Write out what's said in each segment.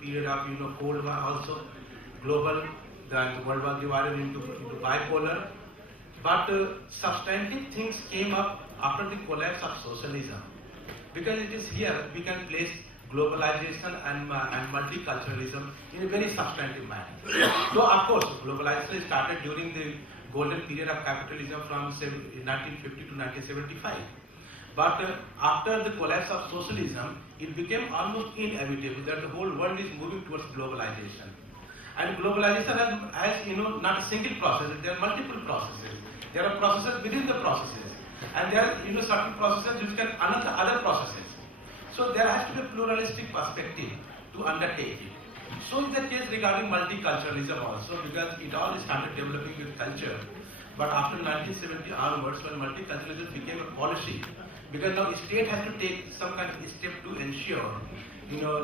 period of Cold War also, global, the world was divided into bipolar. But substantive things came up after the collapse of socialism, because it is here we can place globalization and multiculturalism in a very substantive manner. So of course, globalization started during the golden period of capitalism from 1950 to 1975. But after the collapse of socialism, it became almost inevitable that the whole world is moving towards globalization. And globalization has not a single process, there are multiple processes. There are processes within the processes. And there are certain processes which can another other processes. So there has to be a pluralistic perspective to undertake it. So is the case regarding multiculturalism also, because it all started developing with culture. But after 1970 onwards, when multiculturalism became a policy, because now the state has to take some kind of step to ensure,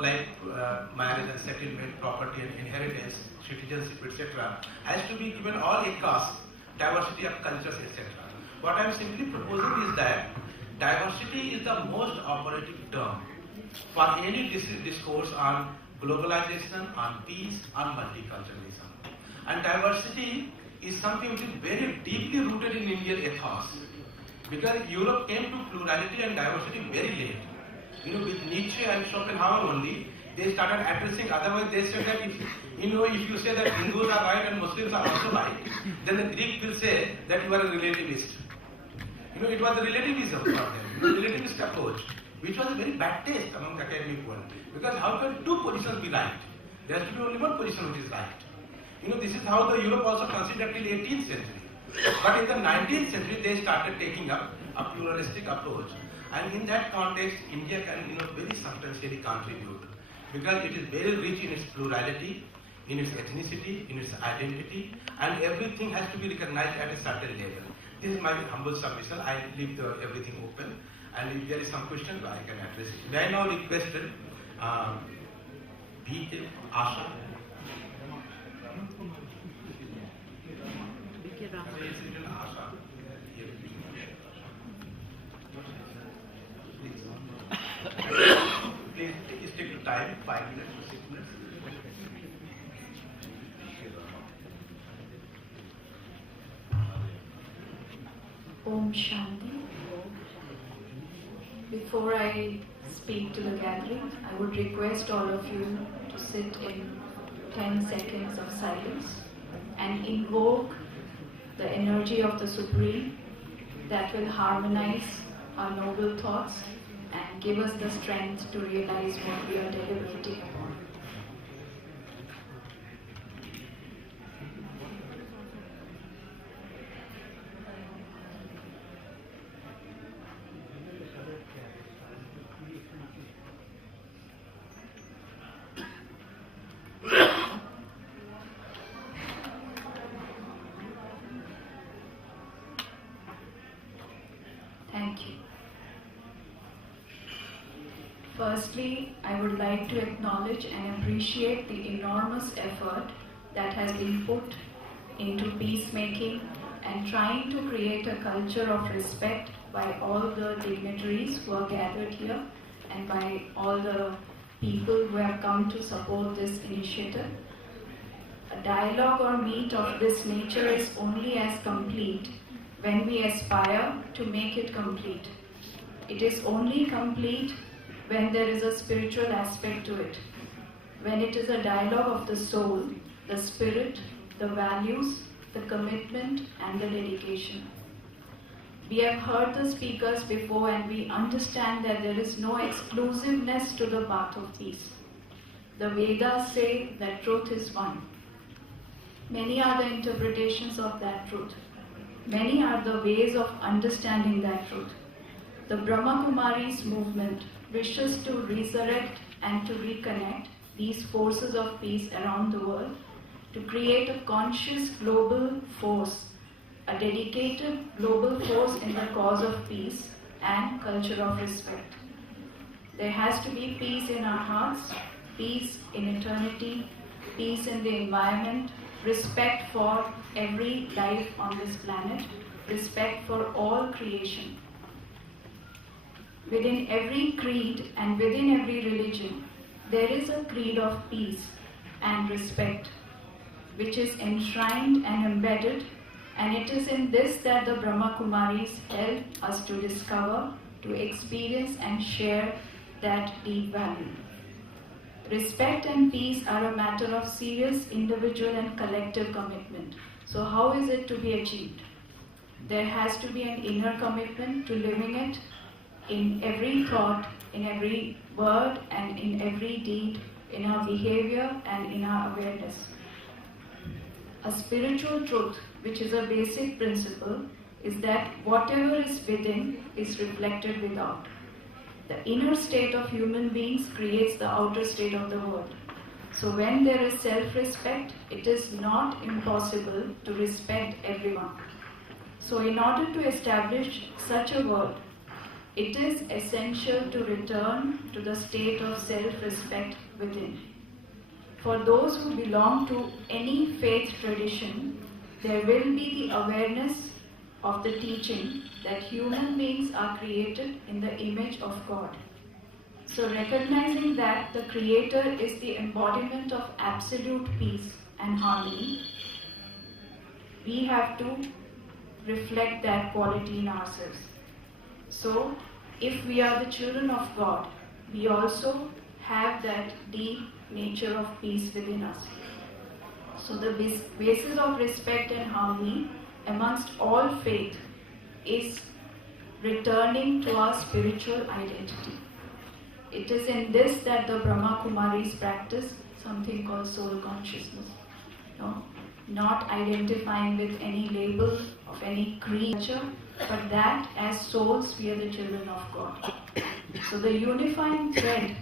like marriage and settlement, property and inheritance, citizenship, etc., has to be given all across diversity of cultures, etc. What I am simply proposing is that diversity is the most operative term for any discourse on globalization, on peace, on multiculturalism. And diversity is something which is very deeply rooted in Indian ethos. Because Europe came to plurality and diversity very late. With Nietzsche and Schopenhauer only, they started addressing. Otherwise, they said that if you say that Hindus are right and Muslims are also right, then the Greek will say that you are a relativist. It was a relativism for them, the relativist approach, which was a very bad taste among the academic world. Because how can two positions be right? There has to be only one position which is right. This is how the Europe also considered till 18th century. But in the 19th century, they started taking up a pluralistic approach. And in that context, India can very substantially contribute. Because it is very rich in its plurality, in its ethnicity, in its identity, and everything has to be recognized at a certain level. This is my humble submission. I leave everything open. And if there is some question, I can address it. May I now request B.K. Asha. Please stick to time, 5 minutes to 6 minutes. Om Shanti. Before I speak to the gathering, I would request all of you to sit in 10 seconds of silence and invoke the energy of the Supreme that will harmonize our noble thoughts and give us the strength to realize what we are deliberating upon. Thank you. Firstly, I would like to acknowledge and appreciate the enormous effort that has been put into peacemaking and trying to create a culture of respect by all the dignitaries who are gathered here and by all the people who have come to support this initiative. A dialogue or meet of this nature is only as complete when we aspire to make it complete. It is only complete when there is a spiritual aspect to it, when it is a dialogue of the soul, the spirit, the values, the commitment and the dedication. We have heard the speakers before and we understand that there is no exclusiveness to the path of peace. The Vedas say that truth is one. Many are the interpretations of that truth. Many are the ways of understanding that truth. The Brahma Kumaris movement wishes to resurrect and to reconnect these forces of peace around the world to create a conscious global force, a dedicated global force in the cause of peace and culture of respect. There has to be peace in our hearts, peace in eternity, peace in the environment, respect for every life on this planet, respect for all creation. Within every creed and within every religion, There is a creed of peace and respect which is enshrined and embedded, and it is in this that the Brahma Kumaris help us to discover, to experience and share that deep value. Respect and peace are a matter of serious individual and collective commitment. So how is it to be achieved? There has to be an inner commitment to living it in every thought, in every word and in every deed, in our behavior and in our awareness. A spiritual truth, which is a basic principle, is that whatever is within is reflected without. The inner state of human beings creates the outer state of the world. So when there is self-respect, it is not impossible to respect everyone. So in order to establish such a world, it is essential to return to the state of self-respect within. For those who belong to any faith tradition, there will be the awareness of the teaching that human beings are created in the image of God. So recognizing that the Creator is the embodiment of absolute peace and harmony, we have to reflect that quality in ourselves. So if we are the children of God, we also have that deep nature of peace within us. So the basis of respect and harmony amongst all faith is returning to our spiritual identity. It is in this that the Brahma Kumaris practice something called soul consciousness. No? Not identifying with any label of any creature, but that as souls we are the children of God. So the unifying thread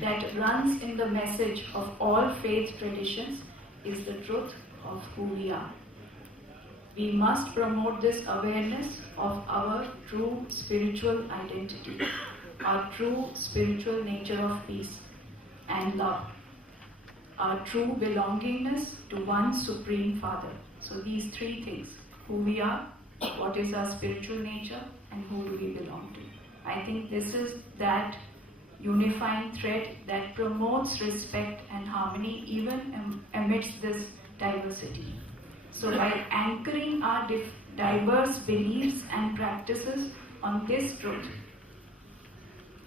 that runs in the message of all faith traditions is the truth of who we are. We must promote this awareness of our true spiritual identity, our true spiritual nature of peace and love, our true belongingness to one Supreme Father. So these three things: who we are, what is our spiritual nature, and who do we belong to. I think this is that unifying thread that promotes respect and harmony even amidst this diversity. So by anchoring our diverse beliefs and practices on this truth,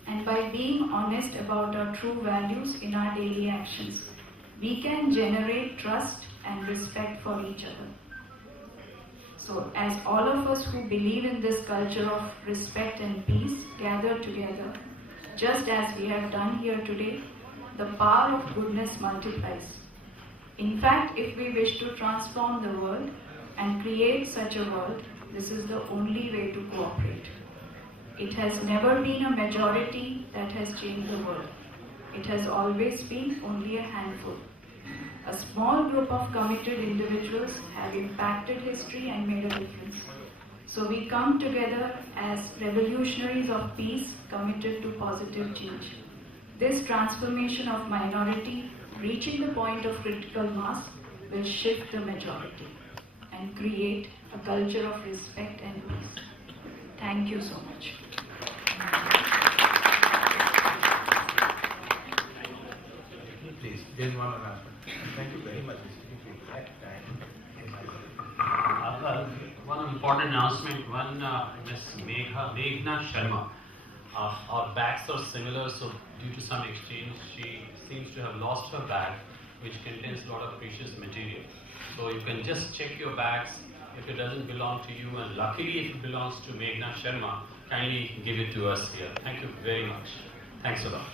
and by being honest about our true values in our daily actions, we can generate trust and respect for each other. So as all of us who believe in this culture of respect and peace gather together, just as we have done here today, the power of goodness multiplies. In fact, if we wish to transform the world and create such a world, this is the only way to cooperate. It has never been a majority that has changed the world. It has always been only a handful. A small group of committed individuals have impacted history and made a difference. So we come together as revolutionaries of peace committed to positive change. This transformation of minority reaching the point of critical mass will shift the majority and create a culture of respect and peace. Thank you so much. Please, then one last one. Thank you very much. One important announcement. One Miss Meghna Sharma. Our bags are similar, so due to some exchange, she seems to have lost her bag, which contains a lot of precious material. So you can just check your bags if it doesn't belong to you, and luckily if it belongs to Meghna Sharma, kindly give it to us here. Thank you very much. Thanks a lot.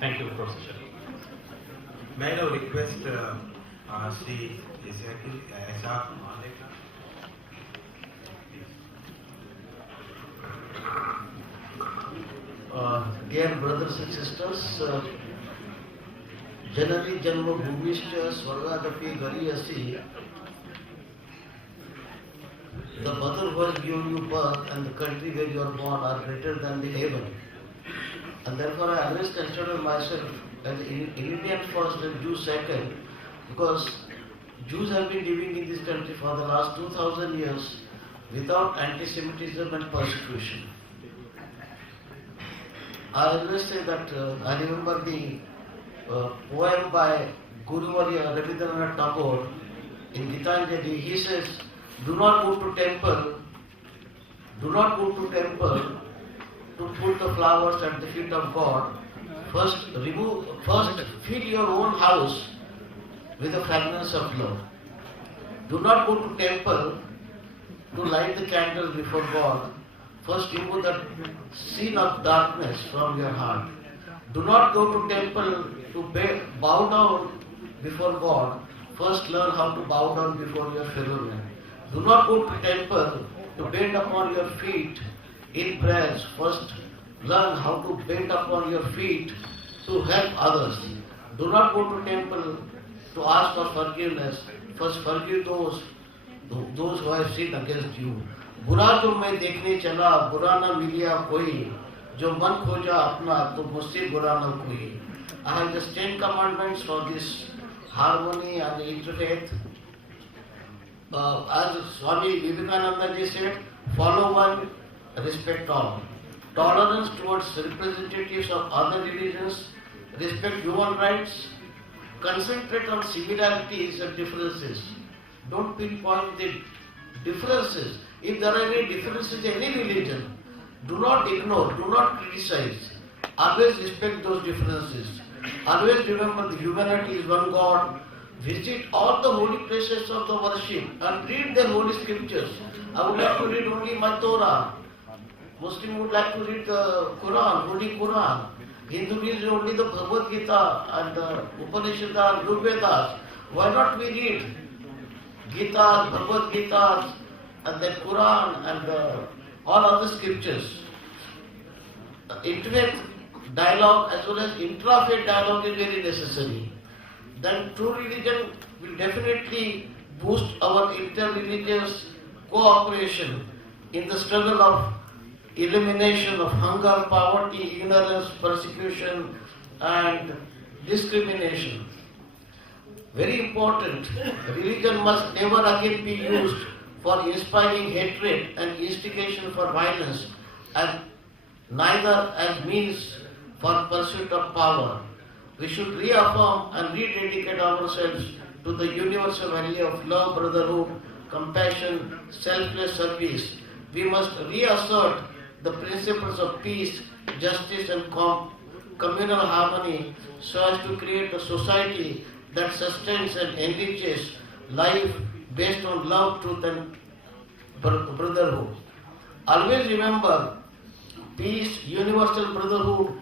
Thank you, Professor Sharma. May I now request Sri Isaac Maleka? Dear brothers and sisters, Janani Janma Bhuvishya Swargadapi Gariyasi, the mother who has given you birth and the country where you are born are greater than the heaven. And therefore I always consider myself as Indian first and Jew second, because Jews have been living in this country for the last 2000 years without anti-Semitism and persecution. I always say that I remember the poem by Guru Varya Rabindranath Tagore in Gitanjali. He says, do not go to temple to put the flowers at the feet of God. First fill your own house with the fragrance of love. Do not go to temple to light the candles before God. First remove the sin of darkness from your heart. Do not go to temple to bow down before God. First learn how to bow down before your fellow man. Do not go to temple to bend upon your feet in prayers. First learn how to bend upon your feet to help others. Do not go to temple to ask for forgiveness. First forgive those who have sinned against you. बुरा जो मैं देखने चला, बुरा न मिलिया कोई, जो मन खोजा अपना तो मुझसे बुरा न कोई. I have just 10 commandments for this harmony and interfaith. As Swami Vivekananda ji said, follow one, respect all. Tolerance towards representatives of other religions, respect human rights, concentrate on similarities and differences. Don't pinpoint the differences. If there are any differences in any religion, do not ignore, do not criticize. Always respect those differences. Always remember the humanity is one God. Visit all the holy places of the worship and read the holy scriptures. I would like to read only my Torah. Muslim would like to read the Quran, Holy Quran. Hindu reads only the Bhagavad Gita and the Upanishads and Rigvedas. Why not we read Gita, Bhagavad Gita, and the Quran and all other scriptures? Interfaith dialogue as well as intra-faith dialogue is very necessary. Then true religion will definitely boost our inter-religious cooperation in the struggle of elimination of hunger, poverty, ignorance, persecution and discrimination. Very important, religion must never again be used for inspiring hatred and instigation for violence, and neither as means for pursuit of power. We should reaffirm and rededicate ourselves to the universal value of love, brotherhood, compassion, selfless service. We must reassert the principles of peace, justice and communal harmony so as to create a society that sustains and enriches life based on love, truth and brotherhood. Always remember, peace, universal brotherhood,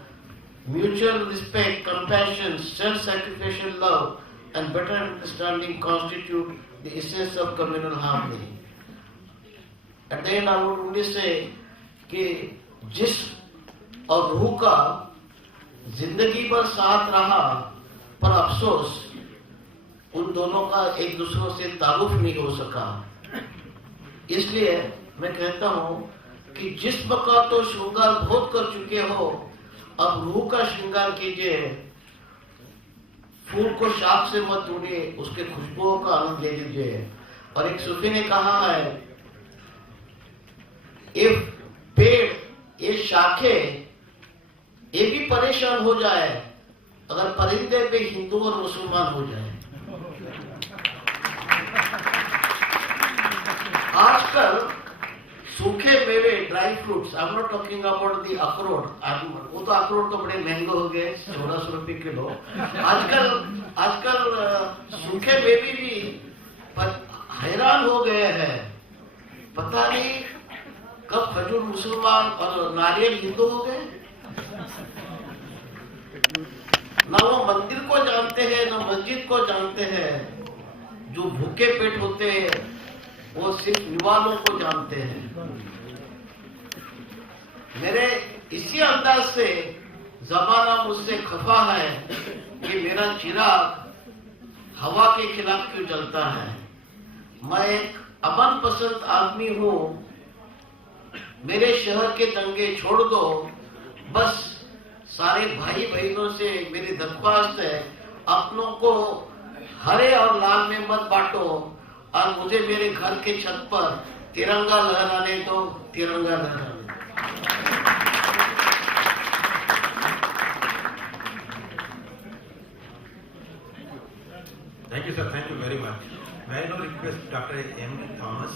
mutual respect, compassion, self-sacrificial love and better understanding constitute the essence of communal harmony. At the end I would only say कि जिस्म और रूह का जिंदगी भर साथ रहा, पर अफसोस उन दोनों का एक दूसरों से ताल्लुक नहीं हो सका. इसलिए मैं कहता हूँ कि जिस्म का तो श्रृंगार बहुत कर चुके हो, अब रूह का श्रृंगार कीजिए. फूल को शाख से मत तोड़िए, उसके खुशबुओं का आनंद ले लीजिए. और एक सूफी ने कहा है, इफ पेड़, ये शाखे, ये भी परेशान हो जाए अगर परिंदे पे हिंदू और मुसलमान हो जाए. आजकल सूखे मेवे, dry fruits, I am not talking about the अखरोट, वो तो अखरोट तो बड़े महंगे हो गए, 1400 रुपए किलो. आजकल सूखे मेवे भी हैरान हो गए हैं. पता नहीं कब खजूर मुसलमान और नारियल हिंदू हो गए. ना वो मंदिर को जानते हैं, ना मस्जिद को जानते हैं. जो भूखे पेट होते हैं वो सिर्फ निवालों को जानते हैं. मेरे इसी अंदाज से जमाना मुझसे खफा है कि मेरा चिराग हवा के खिलाफ क्यों जलता है. मैं एक अमन पसंद आदमी हूँ. मेरे शहर के दंगे छोड़ दो. बस सारे भाई बहनों से मेरी दरख्वास्त है, अपनों को हरे और लाल में मत बांटो और मुझे मेरे घर के छत पर तिरंगा लहराने दो. तिरंगा लहराने. you, sir. Thank you very much. May I now request Dr. M. Thomas?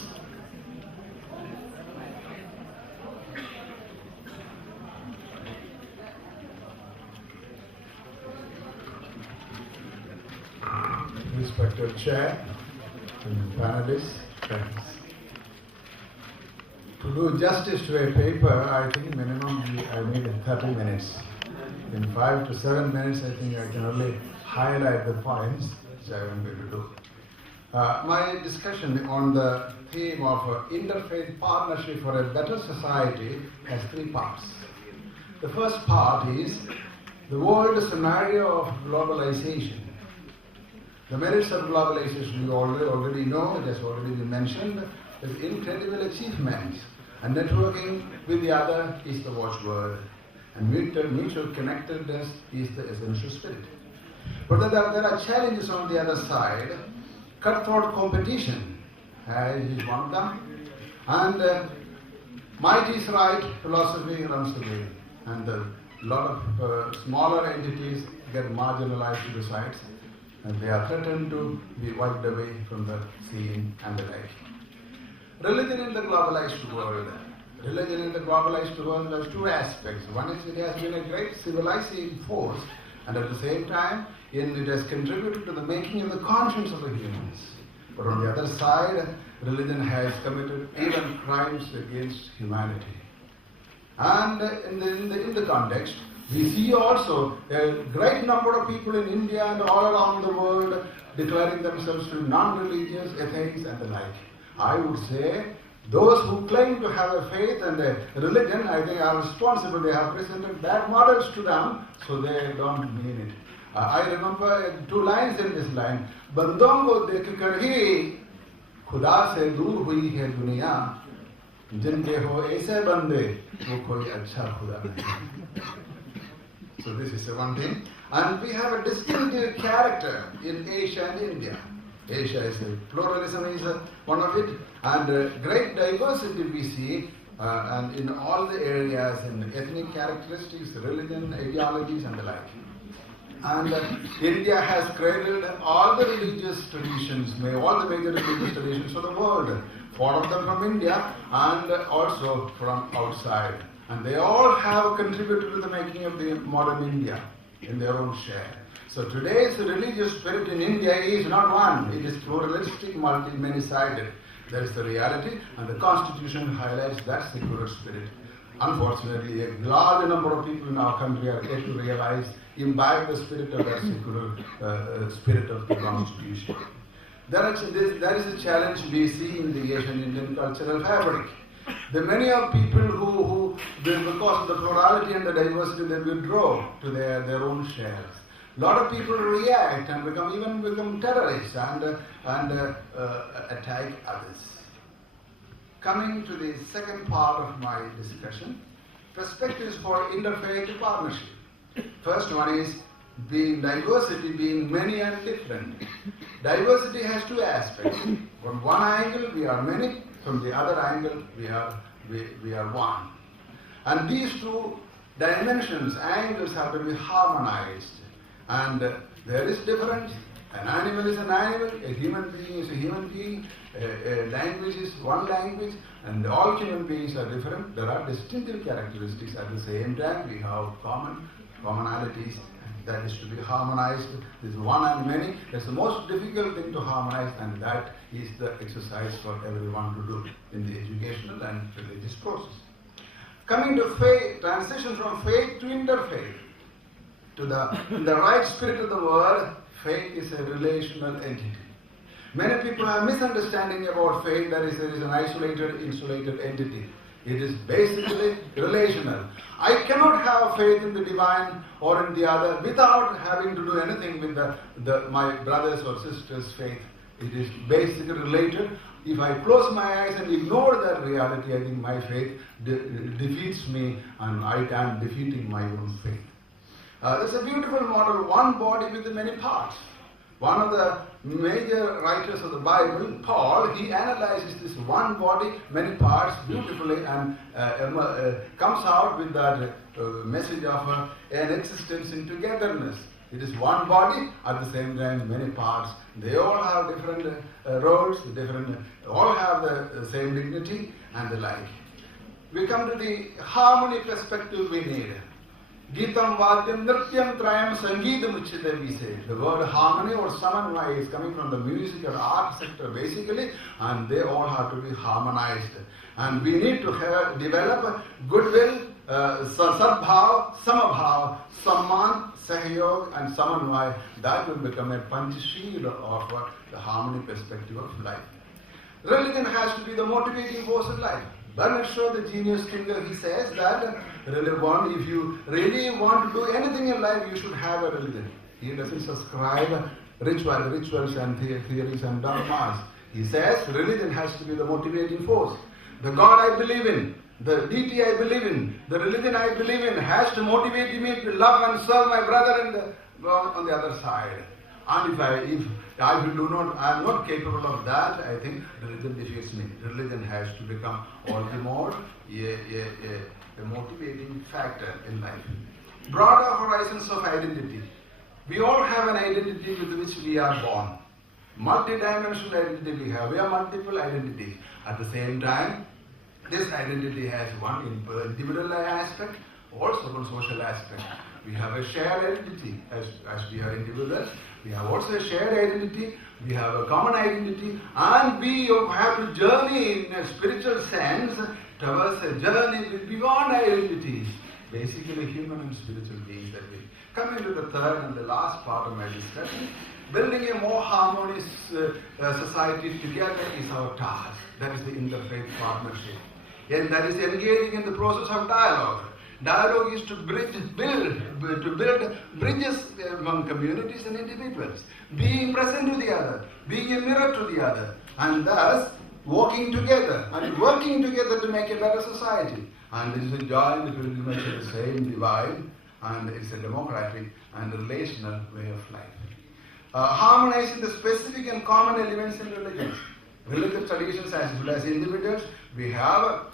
Respected Chair and panelists, friends. To do justice to a paper, I think minimum I need 30 minutes. In 5 to 7 minutes, I think I can only highlight the points which I am going to do. My discussion on the theme of interfaith partnership for a better society has 3 parts. The first part is the world scenario of globalization. The merits of globalization we already know, it has already been mentioned. There's incredible achievements, and networking with the other is the watchword, and mutual connectedness is the essential spirit. But then there are challenges on the other side. Cutthroat competition is one of them, and might is right philosophy runs the way, and a lot of smaller entities get marginalized to the sides, and they are threatened to be wiped away from the scene and the like. Religion in the globalized world. Religion in the globalized world has 2 aspects. One is it has been a great civilizing force, and at the same time it has contributed to the making of the conscience of the humans. But on the other side, religion has committed even crimes against humanity. And in the context, we see also a great number of people in India and all around the world declaring themselves to be non-religious, atheists and the like. I would say those who claim to have a faith and a religion, I think are responsible. They have presented bad models to them, so they don't mean it. I remember 2 lines in this line. बंदों को देखकर ही खुदा से दूर हुई है दुनिया, जिनके हो ऐसे बंदे वो कोई अच्छा खुदा नहीं. So this is one thing. And we have a distinctive character in Asia and India. Asia is pluralism is one of it, and great diversity we see and in all the areas, in ethnic characteristics, religion, ideologies and the like. And India has cradled all the religious traditions, all the major religious traditions of the world, 4 of them from India and also from outside. And they all have contributed to the making of the modern India in their own share. So today's religious spirit in India is not one, it is pluralistic, many-sided. That is the reality, and the constitution highlights that secular spirit. Unfortunately, a large number of people in our country are yet to realize, imbibe the spirit of that secular spirit of the constitution. There is a challenge we see in the Asian Indian cultural fabric. There are many of people who because of the plurality and the diversity, they withdraw to their own shares. A lot of people react and become terrorists and attack others. Coming to the second part of my discussion, perspectives for interfaith partnership. First one is diversity being many and different. Diversity has 2 aspects. From one angle we are many, from the other angle we are one. And these 2 dimensions, angles have to be harmonized. And there is difference. An animal is an animal, a human being is a human being, a language is one language, and all human beings are different. There are distinctive characteristics. At the same time, we have commonalities that is to be harmonized. This is one and many. That's the most difficult thing to harmonize, and that is the exercise for everyone to do in the educational and religious process. Coming to faith, transition from faith to interfaith. In the right spirit of the word, faith is a relational entity. Many people have misunderstanding about faith, that is, there is an isolated, insulated entity. It is basically relational. I cannot have faith in the divine or in the other without having to do anything with my brother's or sister's faith. It is basically related. If I close my eyes and ignore that reality, I think my faith defeats me, and I am defeating my own faith. There's a beautiful model, one body with many parts. One of the major writers of the Bible, Paul, he analyzes this one body, many parts beautifully, and comes out with that message of an existence in togetherness. It is one body, at the same time many parts. They all have different roles, all have the same dignity and the like. We come to the harmony perspective we need. Geetam, Vadyam, Nrityam, Trayam, Sangeetam, Uchita, we say. The word harmony or samanvaya is coming from the music or art sector basically, and they all have to be harmonized. And we need to develop goodwill, sadbhav, samabhav, samman, sahyog and samanvaya. That will become a panchashila of the harmony perspective of life. Religion has to be the motivating force in life. Bernard Shaw, the genius thinker, he says that if you really want to do anything in life, you should have a religion. He doesn't subscribe rituals and theories and dogmas. He says religion has to be the motivating force. The God I believe in, the deity I believe in, the religion I believe in has to motivate me to love and serve my brother on the other side. And if I am not capable of that, I think religion defeats me. Religion has to become all the more a motivating factor in life. Broader horizons of identity. We all have an identity with which we are born. Multi-dimensional identity we have. We have multiple identities. At the same time, this identity has one individual aspect, also one social aspect. We have a shared identity as we are individuals. We have also a shared identity, we have a common identity, and we have to journey in a spiritual sense towards a journey beyond identities. Basically human and spiritual beings that we. Coming to the third and the last part of my discussion, building a more harmonious society together is our task. That is the interfaith partnership. And that is engaging in the process of dialogue. Dialogue is to build bridges among communities and individuals, being present to the other, being a mirror to the other, and thus walking together and working together to make a better society. And this is a joint pilgrimage of the same divine, and it's a democratic and relational way of life. Harmonizing the specific and common elements in religions. Religious traditions as well as individuals, we have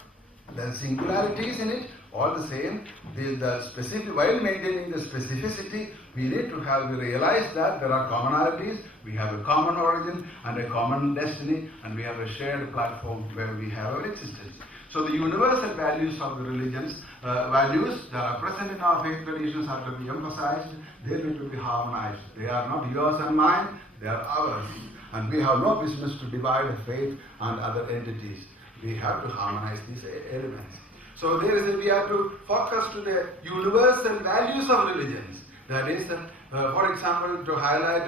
the singularities in it. All the same, the specific, while maintaining the specificity, we realize that there are commonalities, we have a common origin and a common destiny, and we have a shared platform where we have our existence. So the universal values of the religions, values that are present in our faith traditions are to be emphasized, they need to be harmonized. They are not yours and mine, they are ours. And we have no business to divide faith and other entities. We have to harmonize these elements. So we have to focus to the universal values of religions. That is, for example, to highlight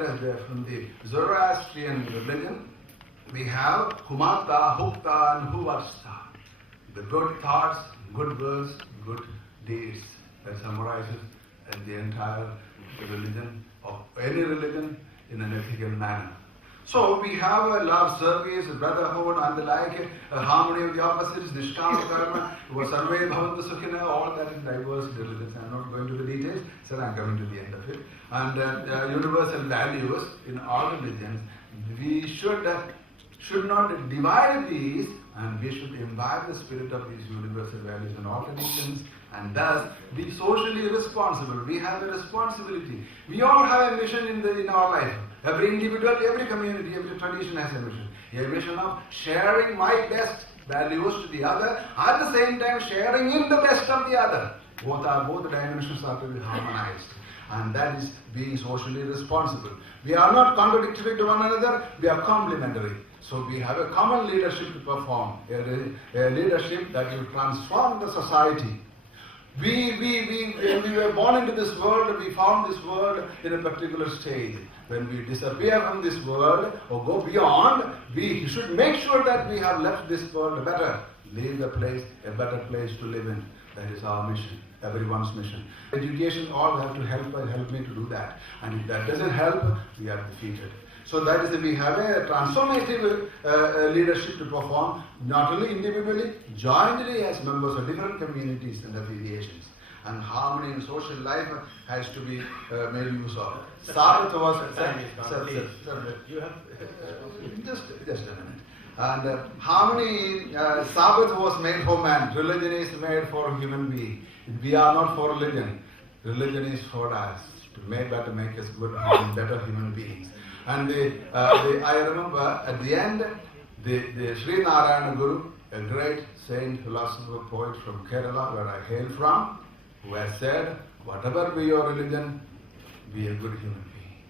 from the Zoroastrian religion, we have Humata, Hukta and Huvarsta. The good thoughts, good words, good deeds. That summarizes the entire religion of any religion in an ethical manner. So we have a love, service, brotherhood and the like, harmony of the opposites, Nishkama Karma, Sarve Bhavantu Sukhina, all that is diverse religions. I am not going to the details, so I am coming to the end of it. And universal values in all religions, we should not divide these, and we should imbibe the spirit of these universal values in all traditions, and thus be socially responsible. We have a responsibility. We all have a mission in our life. Every individual, every community, every tradition has a mission. A mission of sharing my best values to the other, at the same time sharing in the best of the other. Both dimensions are to be harmonized. And that is being socially responsible. We are not contradictory to one another, we are complementary. So we have a common leadership to perform, a leadership that will transform the society. When we were born into this world, we found this world in a particular stage. When we disappear from this world or go beyond, we should make sure that we have left this world better, leave the place, a better place to live in. That is our mission, everyone's mission. Education all have to help me to do that. And if that doesn't help, we are defeated. So that is, we have a transformative leadership to perform, not only individually, jointly as members of different communities and affiliations. And harmony in social life has to be made use of. Sabbath was... You have... just a minute. And harmony, Sabbath was made for man. Religion is made for human being. We are not for religion. religion is for us to make us good and better human beings. And I remember at the end, the Sri Narayana Guru, a great saint, philosopher, poet from Kerala, where I hail from, who has said, whatever be your religion, be a good human being.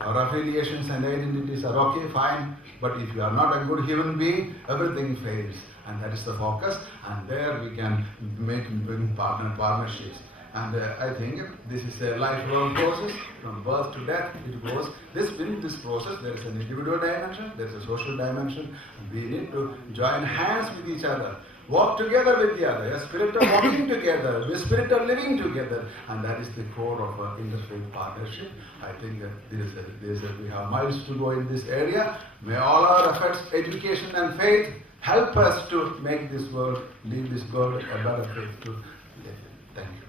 Our affiliations and identities are okay, fine, but if you are not a good human being, everything fails. And that is the focus, and there we can bring partnerships. And I think this is a lifelong process, from birth to death it goes. In this process there is an individual dimension, there is a social dimension. We need to join hands with each other, walk together with the other, a spirit of walking together, a spirit of living together, and that is the core of our interfaith partnership. I think that we have miles to go in this area. May all our efforts, education and faith, help us to make this world, leave this world a better place to live in. Thank you.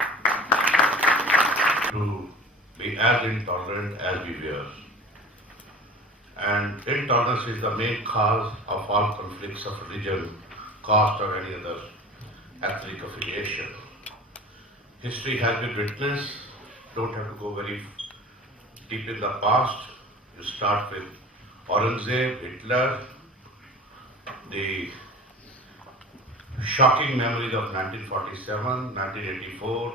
To be as intolerant as we were. And intolerance is the main cause of all conflicts of religion, caste or any other ethnic affiliation. History has been witness, don't have to go very deep in the past. You start with Aurangzeb, Hitler, the shocking memories of 1947, 1984,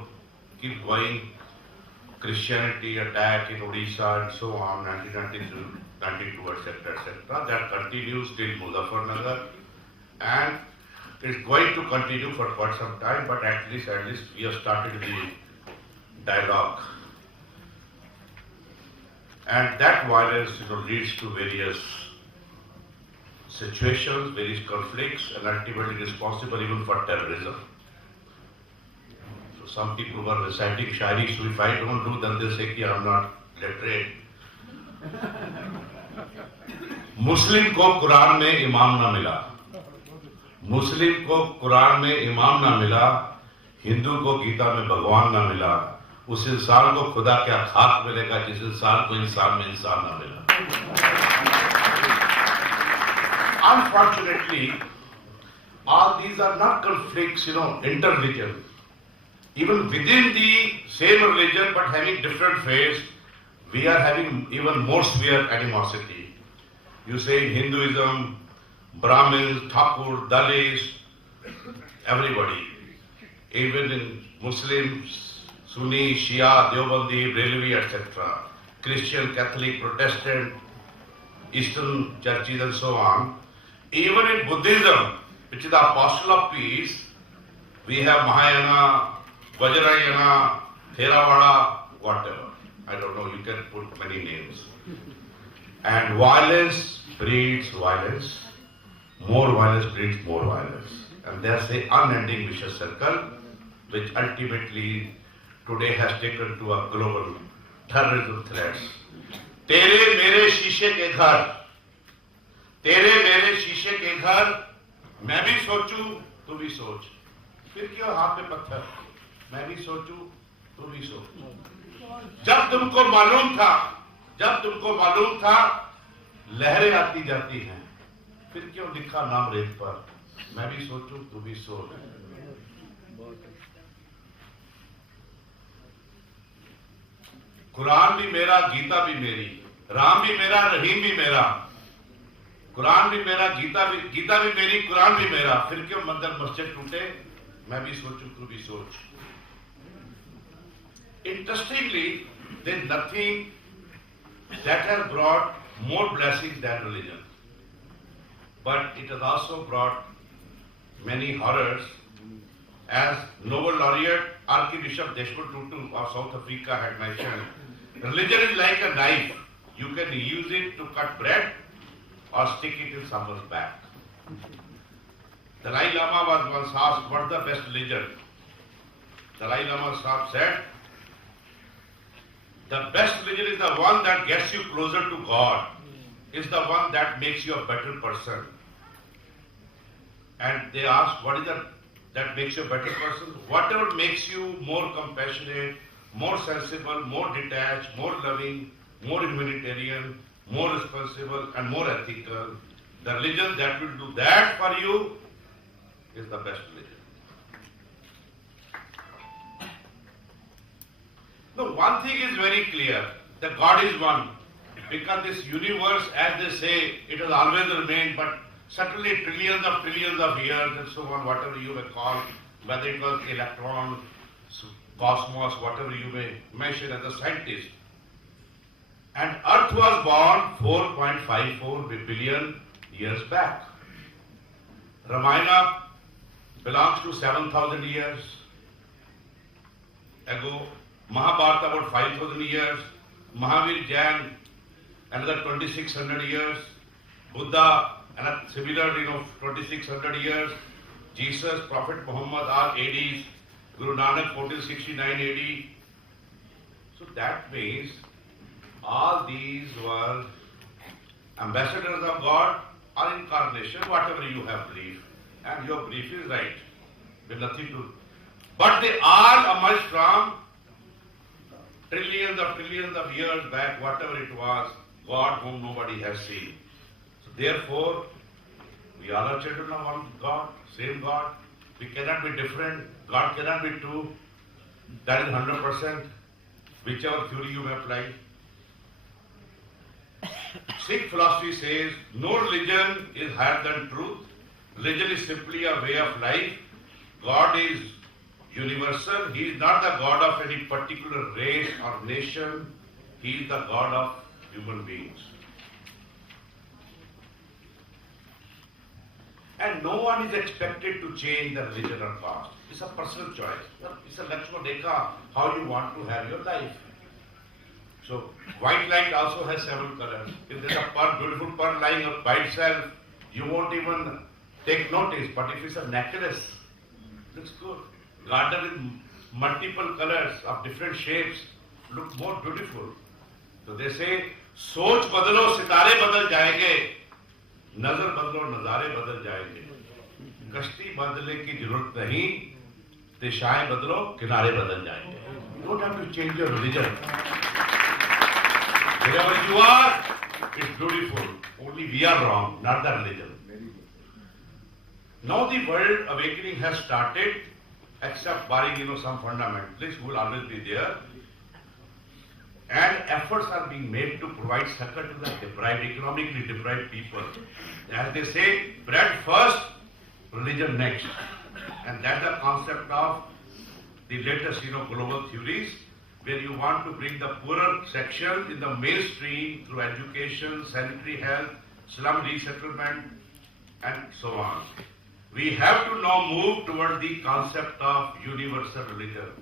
keep going, Christianity attack in Odisha and so on, 1992, etc., etc. That continues till Muzaffarnagar, and it's going to continue for quite some time, but at least we have started the dialogue. And that violence leads to various situations, various conflicts, and ultimately responsible even for terrorism. So some people were reciting shairi, so if I don't do, then they say I'm not literate. मुस्लिम को कुरान में इमाम ना मिला, मुस्लिम को कुरान में इमाम ना मिला, हिंदू को गीता में भगवान ना मिला, उस इंसान को खुदा क्या खाक मिलेगा जिस इंसान को इंसान में इंसान ना मिला. Unfortunately, all these are not conflicts, inter-religion. Even within the same religion but having different faiths, we are having even more severe animosity. You say in Hinduism, Brahmins, Thakur, Dalits, everybody. Even in Muslims, Sunni, Shia, Deobandi, Brahmani, etc. Christian, Catholic, Protestant, Eastern churches and so on. Even in Buddhism, which is the apostle of peace, we have Mahayana, Vajrayana, Theravada, whatever. I don't know, you can put many names. And violence breeds violence. More violence breeds more violence. And there's an unending vicious circle, which ultimately today has taken to a global terrorism threats. तेरे मेरे शीशे के घर, तेरे मेरे शीशे के घर, मैं भी सोचूं, तू भी सोच. फिर क्यों हाथ में पत्थर? मैं भी सोचूं, तू भी सोच. जब तुमको मालूम था, लहरें आती जाती हैं. फिर क्यों लिखा नाम रेत पर? मैं भी सोचूं, तू भी सोच. कुरान भी मेरा, गीता भी मेरी, राम भी मेरा, रहीम भी मेरा. कुरान भी मेरा, गीता भी मेरी, कुरान भी मेरा. फिर क्यों मंदिर मस्जिद टूटे? मैं भी सोचूं, तू भी सोच. Interestingly, there is nothing that has brought more blessings than religion. But it has also brought many horrors. As Nobel laureate Archbishop Desmond Tutu of South Africa had mentioned, religion is like a knife. You can use it to cut bread or stick it in someone's back. Dalai Lama was once asked, what's the best religion? Dalai Lama said, the best religion is the one that gets you closer to God. It's the one that makes you a better person. And they asked, what is that makes you a better person? Whatever makes you more compassionate, more sensible, more detached, more loving, more humanitarian, more responsible and more ethical. The religion that will do that for you is the best religion. No, one thing is very clear, that God is one. Because this universe, as they say, it has always remained, but certainly trillions of years and so on, whatever you may call, whether it was electron, cosmos, whatever you may mention as a scientist. And Earth was born 4.54 billion years back. Ramayana belongs to 7,000 years ago. Mahabharata about 5,000 years. Mahavir Jain another 2,600 years. Buddha another similar 2,600 years. Jesus, Prophet Muhammad are ADs. Guru Nanak 1469 AD. So that means all these were ambassadors of God or incarnation, whatever you have believed. And your belief is right. With nothing to. But they all emerged from trillions of years back, whatever it was, God whom nobody has seen. So therefore, we all are children of one God, same God. We cannot be different. God cannot be two. That is 100%, whichever theory you may apply. Sikh philosophy says, no religion is higher than truth. Religion is simply a way of life. God is universal. He is not the God of any particular race or nation. He is the God of human beings. And no one is expected to change the religion or caste. It's a personal choice. It's a Lakshman Rekha, how you want to have your life. So, white light also has several colors. If there's a pearl, beautiful pearl lying by itself, you won't even take notice. But if it's a necklace, looks good. Garden with multiple colors of different shapes look more beautiful. So they say, सोच बदलो सितारे बदल जाएंगे, नजर बदलो नजारे बदल जाएंगे, कश्ती बदलने की जरूरत नहीं, दिशाएं बदलो किनारे बदल जाएंगे. You don't have to change your religion. Wherever you are, it's beautiful. Only we are wrong, not the religion. Now the world awakening has started, except barring some fundamentalists who will always be there. And efforts are being made to provide succor to the deprived, economically deprived people. As they say, bread first, religion next. And that's the concept of the latest, global theories, where you want to bring the poorer section in the mainstream through education, sanitary health, slum resettlement, and so on. We have to now move toward the concept of universal religion.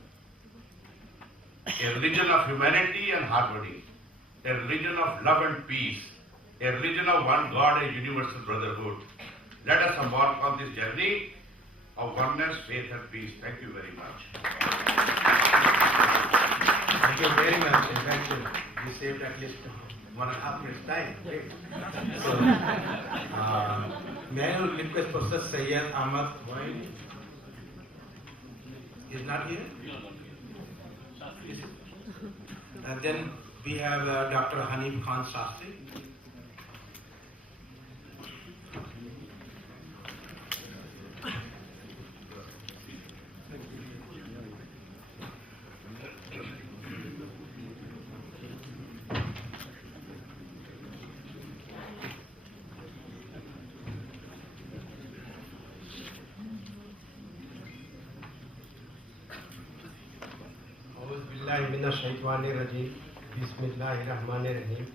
A religion of humanity and harmony, a religion of love and peace, a religion of one God and universal brotherhood. Let us embark on this journey of oneness, faith and peace. Thank you very much. Thank you very much. In fact, you saved at least 1.5 minutes time. Right? So, may I request Professor Syed Ahmad Moin is not here? And then we have Dr. Hanif Khan Shastri. Bismillahirrahmanirrahim. Bismillahirrahmanirrahim.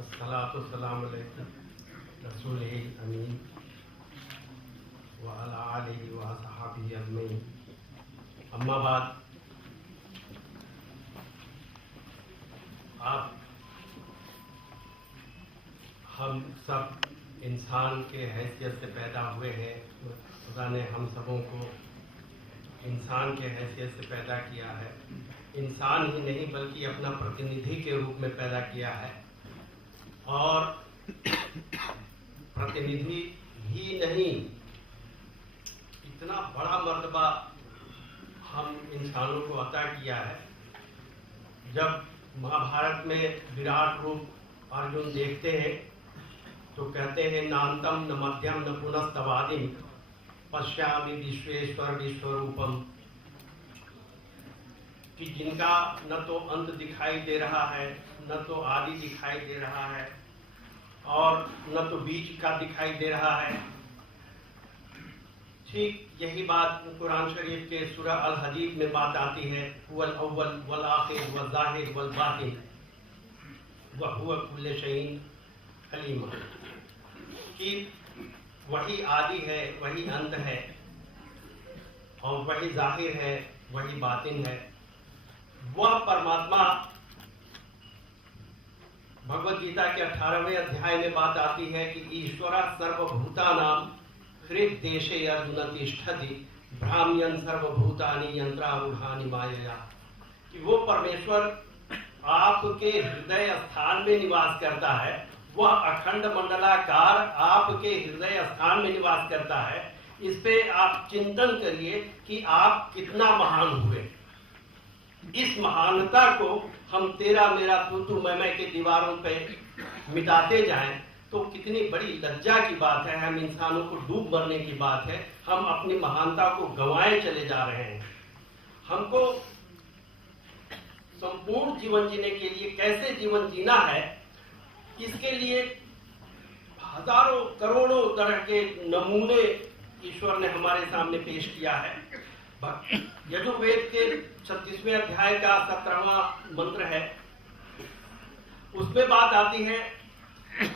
Assalatu wassalamu alaykum Rasulih Amin wa ala alihi wa ashabihi ajmain. Amma baad, आप हम सब इंसान के हैसियत से पैदा हुए हैं. खुदा ने हम सबों को इंसान के हैसियत से पैदा किया है. इंसान ही नहीं बल्कि अपना प्रतिनिधि के रूप में पैदा किया है. और प्रतिनिधि ही नहीं, इतना बड़ा मर्तबा हम इंसानों को अता किया है. जब महाभारत में विराट रूप अर्जुन देखते हैं तो कहते हैं नान्तम न मध्यम न पुनस्तवादिम पश्यामि विश्वेश्वर विश्वरूपम. कि जिनका न तो अंत दिखाई दे रहा है, न तो आदि दिखाई दे रहा है और न तो बीच का दिखाई दे रहा है। ठीक यही बात कुरान शरीफ के सूरा अल हदीद में बात आती है, हुवल अव्वल वल आखिर वल ज़ाहिर वल बातिन व हुवा कुल्ले शैइन अलीम, कि वही आदि है, वही अंत है और वही जाहिर है, वही बातिन है। वह परमात्मा, भगवद गीता के 18वें अध्याय में बात आती है कि ईश्वर सर्वभूतानां हृद्देशे अर्जुन तिष्ठति भ्राम्यन् सर्वभूतानि यंत्रारूढ़ानि मायया, कि वो परमेश्वर आपके हृदय स्थान में निवास करता है। वह अखंड मंडलाकार आपके हृदय स्थान में निवास करता है। इस पे आप चिंतन करिए कि आप कितना महान हुए। इस महानता को हम तेरा मेरा तू मैं के दीवारों पे मिटाते जाएं तो कितनी बड़ी लज्जा की बात है। हम इंसानों को डूब मरने की बात है। हम अपनी महानता को गंवाए चले जा रहे हैं। हमको संपूर्ण जीवन जीने के लिए कैसे जीवन जीना है, इसके लिए हजारों करोड़ों तरह के नमूने ईश्वर ने हमारे सामने पेश किया है। यजुर्वेद के 36वें अध्याय का 17वां मंत्र है, उसमें बात आती है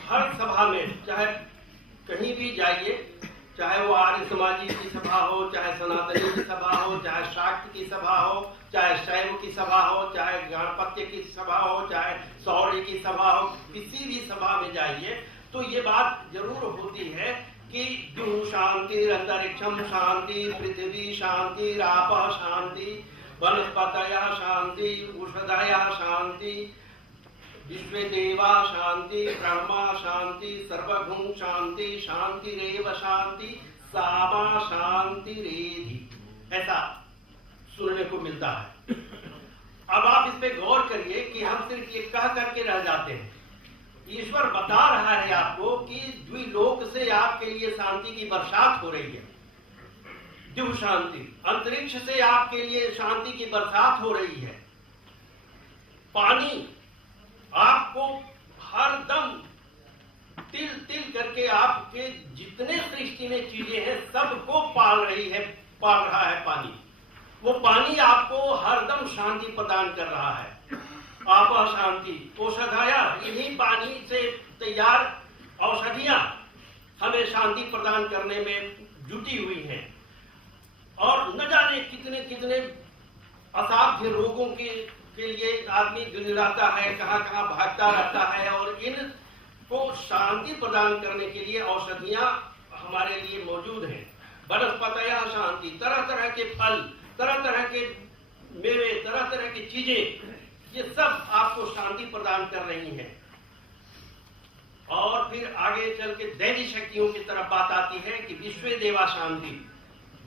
हर सभा में, चाहे कहीं भी जाइए, चाहे वो आर्य समाजी की सभा हो, चाहे सनातनी की सभा हो, चाहे शाक्त की सभा हो, चाहे शैव की सभा हो, चाहे गणपत्य की सभा हो, चाहे सौर्य की सभा हो, किसी भी सभा में जाइए तो ये बात जरूर होती है कि द्यु शांति, अंतरिक्षम शांति, पृथ्वी शांति, रापः शांति, वनस्पतयः शांति, औषधयः शांति, विश्वे देवा शांति, ब्रह्मा शांति, सर्वभूम शांति, शांतिरेव शांति, सामा शांतिरेधि, ऐसा सुनने को मिलता है। अब आप इस पे गौर करिए कि हम सिर्फ ये कह करके रह जाते हैं। ईश्वर बता रहा है आपको कि द्विलोक से आपके लिए शांति की बरसात हो रही है। द्यु शांति, अंतरिक्ष से आपके लिए शांति की बरसात हो रही है। पानी आपको हर दम तिल तिल करके आपके जितने सृष्टि में चीजें हैं सबको पाल रहा है पानी। वो पानी आपको हरदम शांति प्रदान कर रहा है। आप शांति, औषधाया, इन्हीं पानी से तैयार औषधियां हमें शांति प्रदान करने में जुटी हुई हैं। और न जाने कितने कितने असाध्य रोगों के लिए आदमी गिड़गिड़ाता है, कहाँ कहाँ भागता रहता है, और इनको शांति प्रदान करने के लिए औषधियां हमारे लिए मौजूद हैं। वनस्पतयः शांति, तरह तरह के फल, तरह तरह के मेवे, तरह तरह की चीजें, ये सब आपको शांति प्रदान कर रही हैं। और फिर आगे चल के दैवी शक्तियों की तरफ बात आती है कि विश्वे देवा शांति,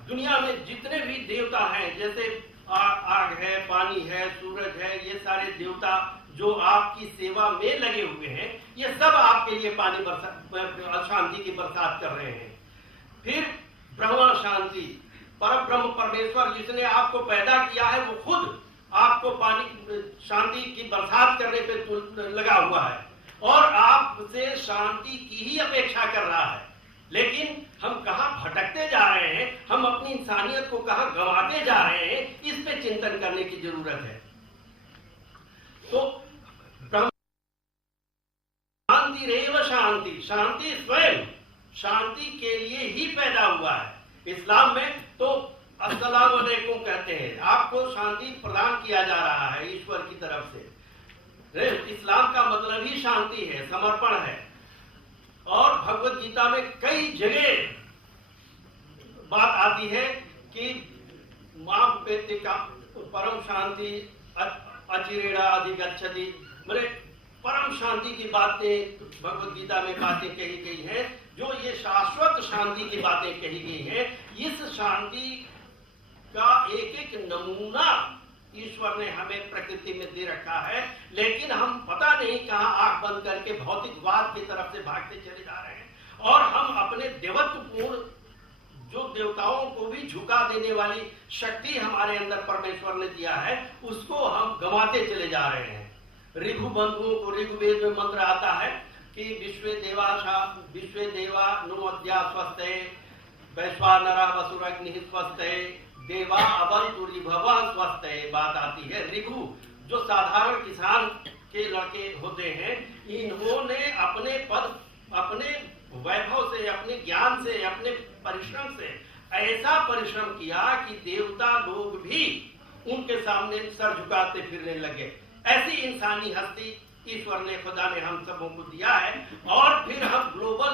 दुनिया में जितने भी देवता हैं, जैसे आग है, पानी है, सूरज है, ये सारे देवता जो आपकी सेवा में लगे हुए हैं, ये सब आपके लिए पानी शांति की बरसात कर रहे हैं। फिर ब्रह्मा शांति, पर ब्रह्म परमेश्वर जिसने आपको पैदा किया है वो खुद आपको पानी शांति की बरसात करने पे लगा हुआ है और आपसे शांति की ही अपेक्षा कर रहा है। लेकिन हम कहाँ भटकते जा रहे हैं, हम अपनी इंसानियत को कहाँ गंवाते जा रहे हैं, इस पे चिंतन करने की जरूरत है। तो शांतिरेव शांति, शांति स्वयं शांति के लिए ही पैदा हुआ है। इस्लाम में तो अस्सलाम वालेकुम कहते हैं, आपको शांति प्रदान किया जा रहा है ईश्वर की तरफ से। इस्लाम का मतलब ही शांति है, समर्पण है। और भगवत गीता में कई जगह बात आती है कि मां पेति का परम शांति अचिरेणा अधिगच्छति, मतलब परम शांति की बातें भगवत गीता में बातें कही गई हैं, जो ये शाश्वत शांति की बातें कही गई हैं। इस शांति का एक एक नमूना ईश्वर ने हमें प्रकृति में दे रखा है, लेकिन हम पता नहीं कहां आंख बंद करके भौतिकवाद की तरफ से भागते चले जा रहे हैं और हम अपने देवत्वपूर्ण जो देवताओं को भी झुका देने वाली शक्ति हमारे अंदर परमेश्वर ने दिया है, उसको हम गंवाते चले जा रहे हैं। ऋभु बंधुओं को ऋग्वेद में मंत्र आता है कि विश्वे देवा नुमद्या स्वस्ते वैश्वानरा वसुरग्नि स्वस्ते देवा अवन्तु ऋभवः स्वस्ते। बात आती है ऋभु, जो साधारण किसान के लड़के होते हैं, इन्होंने अपने वैभव से, अपने ज्ञान से, अपने परिश्रम से ऐसा परिश्रम किया कि देवता लोग भी उनके सामने सर झुकाते फिरने लगे। ऐसी इंसानी हस्ती ईश्वर ने, खुदा ने हम सबों को दिया है। और फिर हम ग्लोबल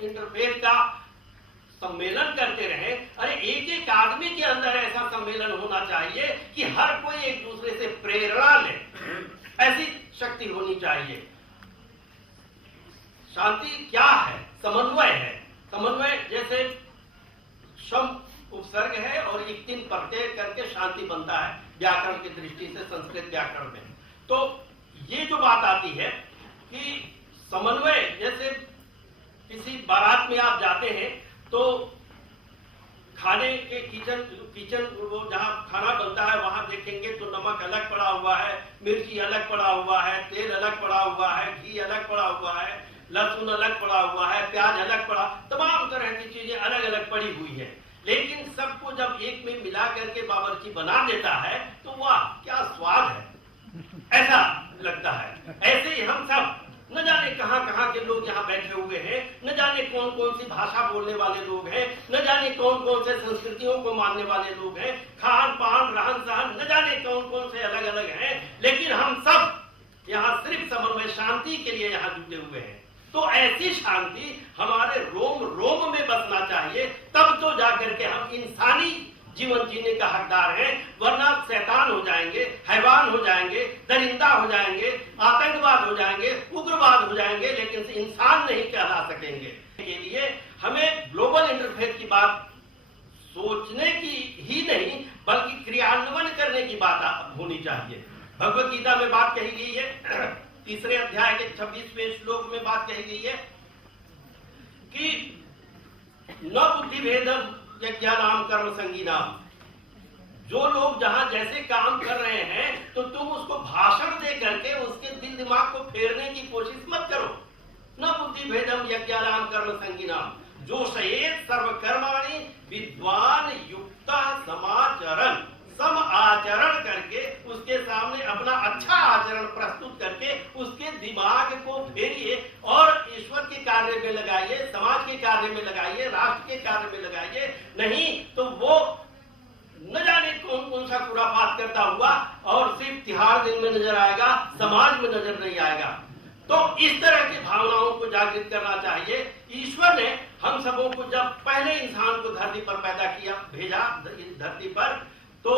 इंटरफेथ का सम्मेलन करते रहे। अरे एक एक आदमी के अंदर ऐसा सम्मेलन होना चाहिए कि हर कोई एक दूसरे से प्रेरणा ले, ऐसी शक्ति होनी चाहिए। शांति क्या है? समन्वय है। समन्वय जैसे शम उपसर्ग है और एक तीन प्रत्यय करके शांति बनता है व्याकरण की दृष्टि से, संस्कृत व्याकरण में। तो ये जो बात आती है कि समन्वय, जैसे किसी बारात में आप जाते हैं तो खाने के किचन वो जहाँ खाना बनता है वहां देखेंगे तो नमक अलग पड़ा हुआ है, मिर्ची अलग पड़ा हुआ है, तेल अलग पड़ा हुआ है, घी अलग पड़ा हुआ है, लहसुन अलग पड़ा हुआ है, प्याज अलग पड़ा, तमाम तरह की चीजें अलग अलग पड़ी हुई है। लेकिन सबको जब एक में मिला करके बावर्ची बना देता है तो वाह क्या स्वाद है, ऐसा लगता है। ऐसे ही हम सब न जाने कहां कहां के लोग यहाँ बैठे हुए हैं, न जाने कौन कौन सी भाषा बोलने वाले लोग हैं, न जाने कौन कौन से संस्कृतियों को मानने वाले लोग हैं, खान पान रहन सहन न जाने कौन कौन से अलग अलग हैं, लेकिन हम सब यहाँ सिर्फ समन्वय शांति के लिए यहाँ जुटे हुए हैं। तो ऐसी शांति हमारे रोम रोम में बसना चाहिए, तब तो जाकर के हम इंसानी जीवन जीने का हकदार है। वरना शैतान हो जाएंगे, हैवान हो जाएंगे, दरिंदा हो जाएंगे, आतंकवाद हो जाएंगे, उग्रवाद हो जाएंगे, लेकिन इंसान नहीं कहला सकेंगे। के लिए हमें ग्लोबल इंटरफेथ की बात सोचने की ही नहीं बल्कि क्रियान्वयन करने की बात होनी चाहिए। भगवत गीता में बात कही गई है, 3 अध्याय के 26वें श्लोक में बात कही गई है कि न बुद्धि भेदम यज्ञानाम कर्म संगीनाम। जो लोग जहां जैसे काम कर रहे हैं तो तुम उसको भाषण दे करके उसके दिल दिमाग को फेरने की कोशिश मत करो। न बुद्धि भेदम यज्ञानाम कर्म संगीनाम जो सयेत सर्वकर्माणि विद्वान युक्त समाचरण, सम आचरण करके उसके सामने अपना अच्छा आचरण प्रस्तुत करके उसके दिमाग को फेरिए और ईश्वर के कार्य में लगाइए, समाज के कार्य में लगाइए, राष्ट्र के कार्य में लगाइए। नहीं तो वो न जाने कौन कौन सा खुराफात करता हुआ और सिर्फ तिहाड़ दिन में नजर आएगा, समाज में नजर नहीं आएगा। तो इस तरह की भावनाओं को जागृत करना चाहिए। ईश्वर ने हम सबों को जब पहले इंसान को धरती पर पैदा किया, भेजा धरती पर, तो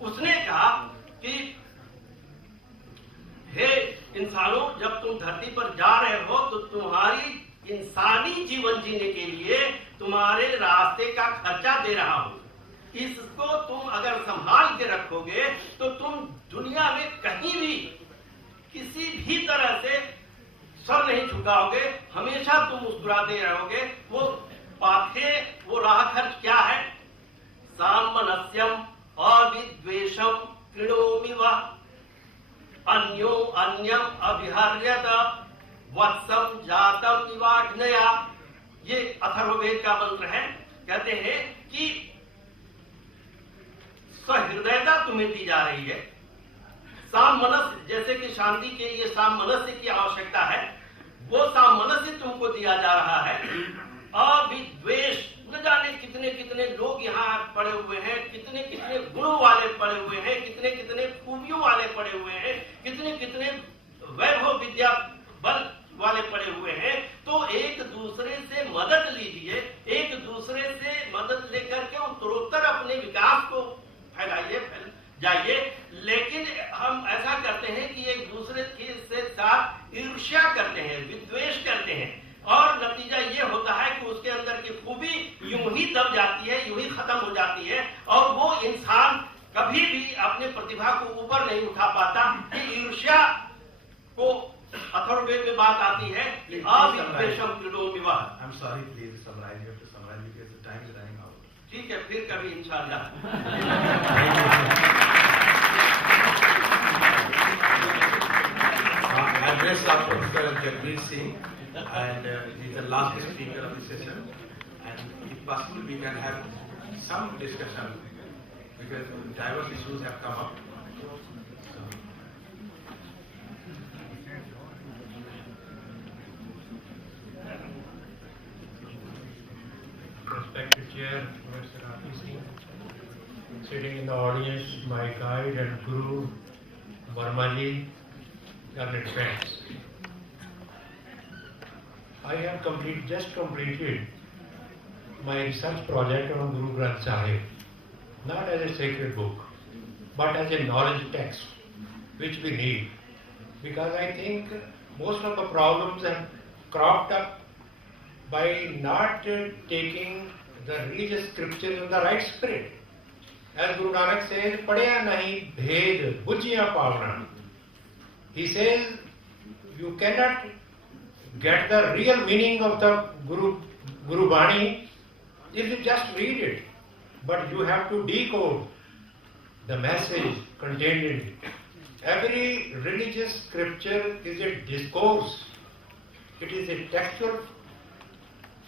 उसने कहा कि हे इंसानों, जब तुम धरती पर जा रहे हो तो तुम्हारी इंसानी जीवन जीने के लिए तुम्हारे रास्ते का खर्चा दे रहा हूं। इसको तुम अगर संभाल के रखोगे तो तुम दुनिया में कहीं भी किसी भी तरह से सर नहीं झुकाओगे, हमेशा तुम मुस्कुराते रहोगे। वो पाथे, वो राह खर्च क्या है? सामनस्यम अविद्वेषम कृणोमि वः अन्यो अन्यम अभिहर्यत वत्सम जातम इवाग्नया। ये अथर्ववेद का मंत्र है। कहते हैं कि सहृदयता तुम्हें दी जा रही है। सामनस्य, जैसे कि शांति के लिए सामनस्य की आवश्यकता है, वो सामनस्य तुमको दिया जा रहा है। अविद्वेष, न जाने कितने कितने लोग यहाँ पड़े हुए हैं, कितने कितने गुणों वाले पड़े हुए हैं, कितने कितने खूबियों वाले पड़े हुए हैं, कितने कितने वैभव विद्या बल वाले पड़े हुए हैं। तो एक दूसरे से मदद लीजिए, एक दूसरे से मदद लेकर के उत्तरोत्तर अपने विकास को फैलाइए, जाइए। लेकिन हम ऐसा करते हैं कि एक दूसरे के साथ ईर्ष्या करते हैं, विद्वेष करते हैं, और नतीजा ये होता है कि उसके अंदर की खूबी यूं ही दब जाती है, यूं ही खत्म हो जाती है, और वो इंसान कभी भी अपने प्रतिभा को ऊपर नहीं उठा पाता। कि ईर्ष्या को अथर्ववेद में बात आती है कि अविद्वेषम कृणोमि वः। I'm sorry, please summarize. You have to summarize because the time is running out. ठीक है, फिर कभी इंशाल्लाह. Address of Professor Jagbir Singh, and he's the last speaker of the session. And if possible, we can have some discussion because diverse issues have come up. Respected Chair, Professor Rafi Singh, sitting in the audience, my guide and guru, Varmaji, government friends. I have just completed my research project on Guru Granth Sahib, not as a sacred book, but as a knowledge text, which we need. Because I think most of the problems have cropped up by not taking the religious scriptures in the right spirit. As Guru Nanak says, Padya nahi bhed bujya pavna. He says, you cannot get the real meaning of the Guru Bani if you just read it. But you have to decode the message contained in it. Every religious scripture is a discourse. It is a textual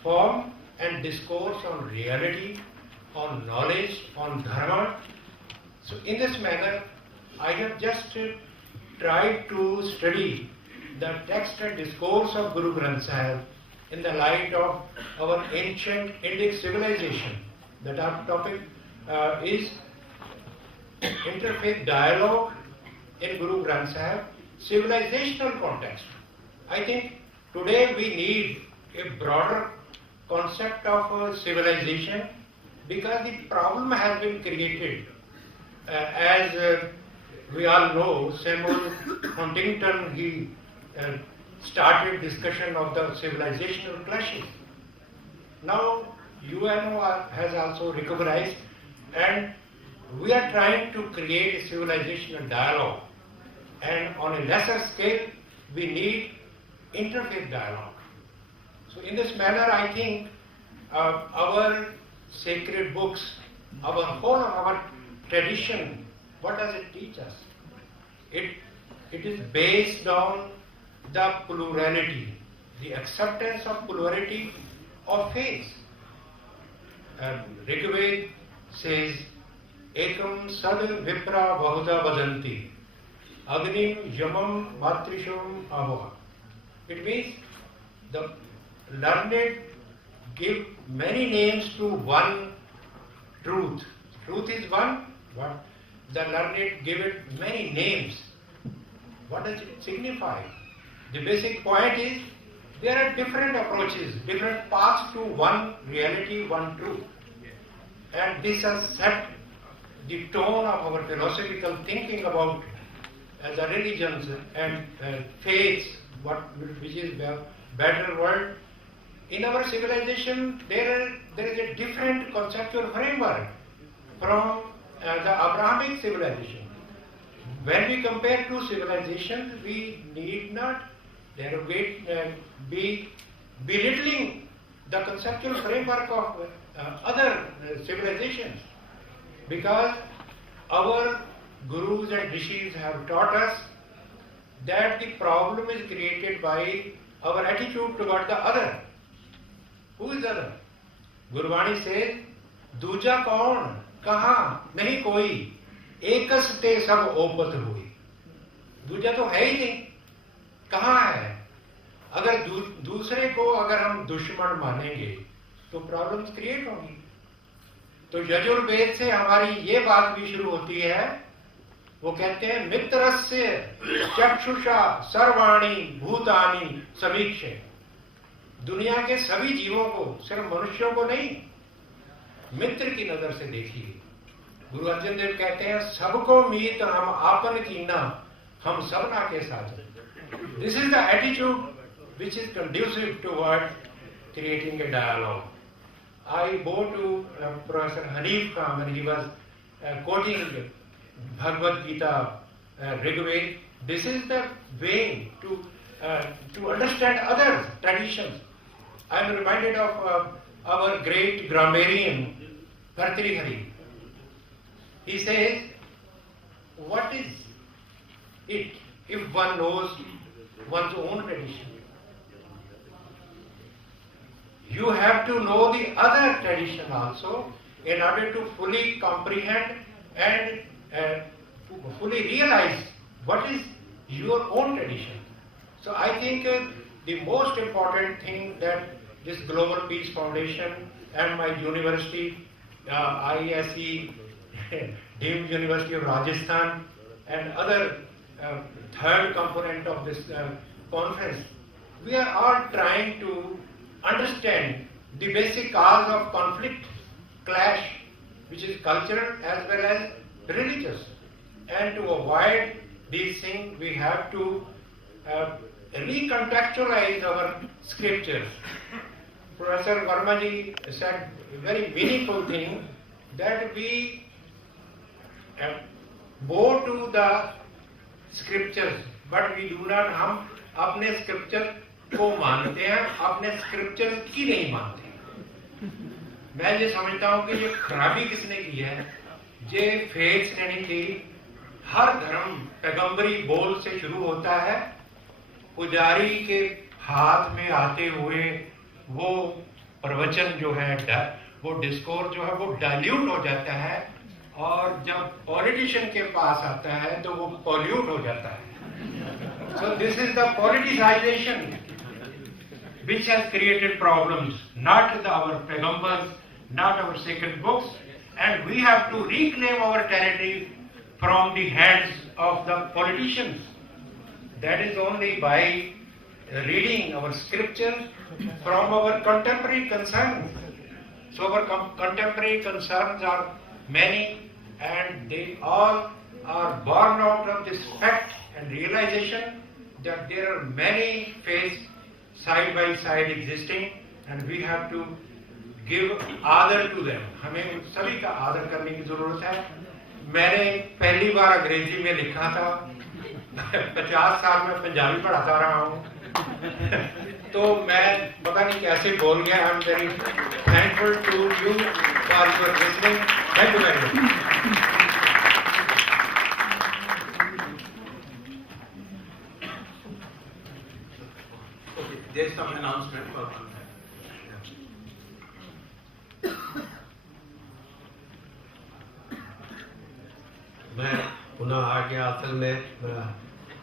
form and discourse on reality, on knowledge, on dharma. So in this manner, I have just tried to study the text and discourse of Guru Granth Sahib in the light of our ancient Indic civilization. That our topic is interfaith dialogue in Guru Granth Sahib, civilizational context. I think today we need a broader concept of civilization because the problem has been created. As we all know, Samuel Huntington, he started discussion of the civilizational clashes. Now UNO has also recognized, and we are trying to create a civilizational dialogue. And on a lesser scale, we need interfaith dialogue. So in this manner, I think our sacred books, our whole of our tradition, what does it teach us? It is based on the plurality, the acceptance of plurality of faiths. Rigved says, Ekam sad vipra bahuda vadanti, agnim yamam matrisham avoha. It means the learned give many names to one truth. Truth is one, but the learned give it many names. What does it signify? The basic point is there are different approaches, different paths to one reality, one truth. And this has set the tone of our philosophical thinking about the religions and faiths, which is the better world. In our civilization, there is a different conceptual framework from the Abrahamic civilization. When we compare two civilizations, we need not be belittling the conceptual framework of other civilizations, because our gurus and rishis have taught us that the problem is created by our attitude toward the other. Who is other? Gurvani says, Duja kaun, kaha, nahi koi, ekas te sab opat hui. दूजा तो है ही नहीं, कहाँ है? अगर दूसरे को अगर हम दुश्मन मानेंगे तो प्रॉब्लम्स क्रिएट होंगी. तो यजुर्वेद से हमारी ये बात भी शुरू होती है. वो कहते हैं मित्रस्य चक्षुषा सर्वाणी भूतानि समीक्षे. दुनिया के सभी जीवों को, सिर्फ मनुष्यों को नहीं, मित्र की नजर से देखिए. गुरु अर्जुन देव कहते हैं सबको मीत हम आपन कीना, हम सबना के साथ. This is the attitude which is conducive toward creating a dialogue. I bow to Professor Hanif Khan when he was quoting Bhagavad Gita, Rigved. This is the way to understand other traditions. I am reminded of our great grammarian Bhartrihari. He says, what is it if one knows one's own tradition? You have to know the other tradition also in order to fully comprehend and fully realize what is your own tradition. So I think the most important thing that this Global Peace Foundation and my university, ISE, Deemed University of Rajasthan, and other third component of this conference, we are all trying to understand the basic cause of conflict, clash, which is cultural as well as religious. And to avoid these things, we have to recontextualize our scriptures. Professor Verma said a very meaningful thing, that we go to the scriptures, but we do not, हम अपने scripture को मानते हैं, अपने scripture की नहीं मानते। मैं ये समझता हूँ कि ये खराबी किसने की है, ये फेथ यानी कि हर धर्म पैगंबरी बोल से शुरू होता है, पुजारी के हाथ में आते हुए वो प्रवचन जो है, वो डिस्कोर्स जो है वो डाइल्यूट हो जाता है, और जब पॉलिटिशियन के पास आता है तो वो पॉल्यूट हो जाता है। So this is the politicization which has created problems, not our pagambars, not our sacred books, and we have to reclaim our territory from the hands of the politicians. That is only by reading our scriptures from our contemporary concerns. So our contemporary concerns are many, and they all are born out of this fact and realization that there are many faiths side by side existing, and we have to give आदर to them. हमें सभी का आदर करने की जरूरत है। मैंने पहली बार अंग्रेजी में लिखा था, 50 साल में पंजाबी पढ़ाता रहा हूँ, तो मैं पता नहीं कैसे बोल गया। I am very thankful to you for your listening. Thank you very much. There is some announcement for one. मैं पुनः आ गया। असल में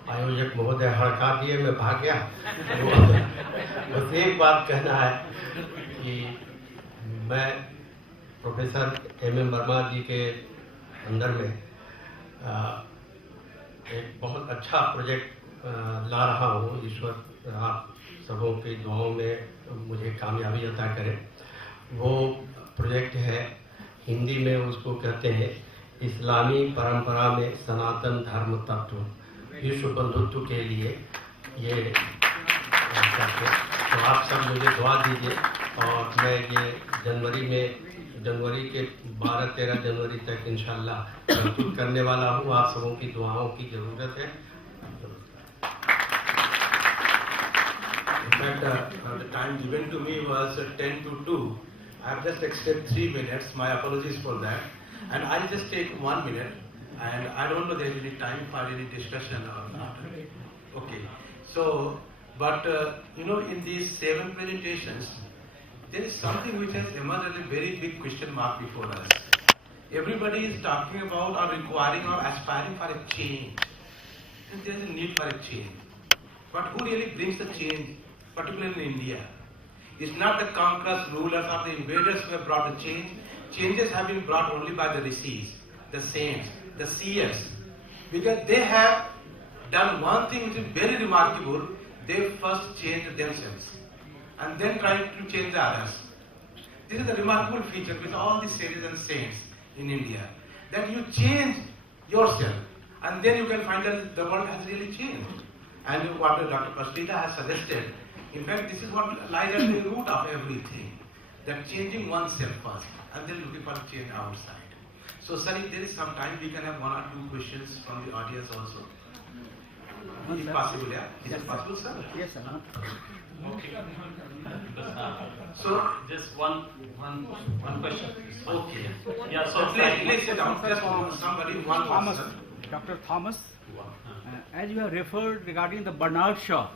आयोजक महोदय हड़का दिए, मैं भाग गया। बस एक बात कहना है कि मैं प्रोफेसर एम वर्मा जी के अंदर में एक बहुत अच्छा प्रोजेक्ट ला रहा हूँ। ईश्वर आप सबों की दुआओं में मुझे कामयाबी अता करे। वो प्रोजेक्ट है, हिंदी में उसको कहते हैं इस्लामी परंपरा में सनातन धर्म तत्व, विश्व बंधुत्व के लिए ये करते। तो आप सब मुझे दुआ दीजिए, और मैं ये जनवरी के 12-13 जनवरी तक इंशाल्लाह प्रस्तुत करने वाला हूँ। आप सबों की दुआओं की ज़रूरत है। In fact, the time given to me was 10 to 2. I have just extended 3 minutes. My apologies for that. And I'll just take 1 minute. And I don't know there is any time for any discussion or not. Okay. So, but in these 7 presentations, there is something which has emerged as a very big question mark before us. Everybody is talking about or requiring or aspiring for a change. And there is a need for a change. But who really brings the change, particularly in India? It's not the conquerors, rulers, or the invaders who have brought the change. Changes have been brought only by the rishis, the saints, the seers. Because they have done one thing which is very remarkable. They first changed themselves and then tried to change the others. This is a remarkable feature with all the sages and saints in India, that you change yourself and then you can find that the world has really changed. And what Dr. Pasrita has suggested, in fact, this is what lies at the root of everything, that changing oneself first and then looking for change outside. So, sir, if there is some time, we can have 1 or 2 questions from the audience also. If possible, yeah? Is it possible, sir? Yes, sir. Okay. So, Just one question. okay. Yeah, so Please sit down. Just somebody, one Thomas, person. Dr. Thomas, as you have referred regarding the Bernard Shaw,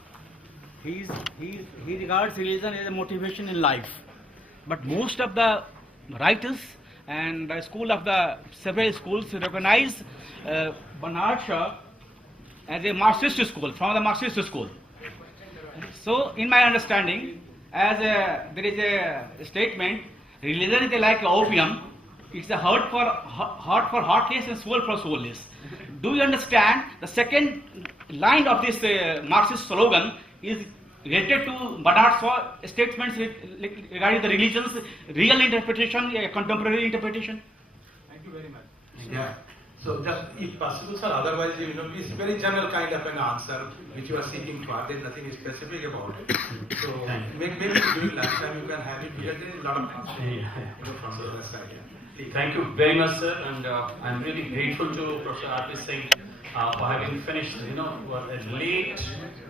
he regards religion as a motivation in life. But most of the writers and the school of the several schools recognize Bernard Shaw as a Marxist school, from the Marxist school. So, in my understanding, there is a statement, religion is like opium. It's a heart for heartless and soul for soulless. Do you understand the second line of this Marxist slogan is related to Bernard Shaw statements regarding the religion's real interpretation, contemporary interpretation? Thank you very much. Yeah. So just if possible, sir, otherwise, it's very general kind of an answer which you are seeking for. There's nothing specific about it. So maybe during lunchtime you can have it because there is a lot of questions from the other side. Yeah. Please. thank you very much, sir, and I'm really grateful to Professor R.P. Singh for having finished. A late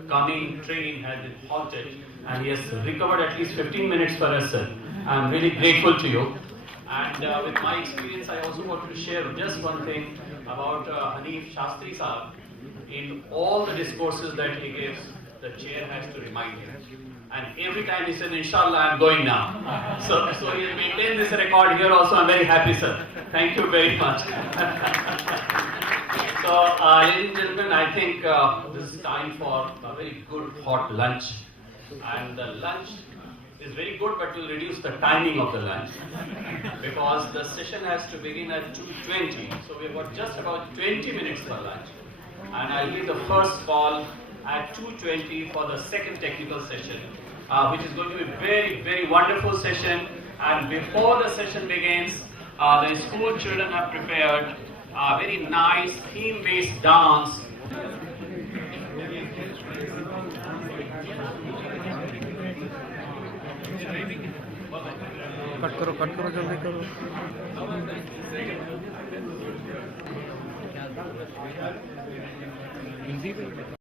coming train has been halted, and he has recovered at least 15 minutes for us, sir. I'm really grateful to you. And with my experience, I also wanted to share just one thing about Hanif Shastri Sahab. In all the discourses that he gives, the chair has to remind him. And every time he says, Inshallah, I'm going now. So he has maintained this record here also. I'm very happy, sir. Thank you very much. So, ladies and gentlemen, I think this is time for a very good hot lunch. And the lunch is very good, but we'll reduce the timing of the lunch because the session has to begin at 2:20. So we've got just about 20 minutes for lunch. And I'll give the first call at 2:20 for the second technical session, which is going to be a very, very wonderful session. And before the session begins, the school children have prepared a very nice theme-based dance. Cut करो जल्दी करो